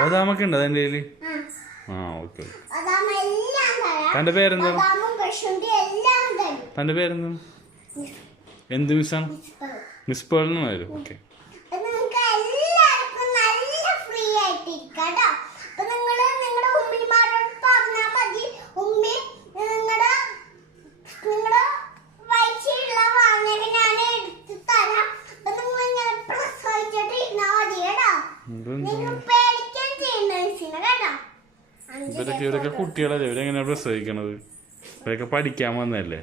ബദാമൊക്കെ ഉണ്ടോ അതിൻ്റെ കയ്യില്? ആ ഓക്കെ. തൻ്റെ പേരെന്താ? തൻ്റെ പേരെന്താ? എന്ത് മിസ്സാണ്? മിസ് പേൾ എന്ന് വരും. ഓക്കെ. ഇവരൊക്കെ കുട്ടികളല്ലേ, ഇവരെങ്ങനെയാ പ്രസവിക്കണത്? ഇവരൊക്കെ പഠിക്കാൻ വന്നതല്ലേ.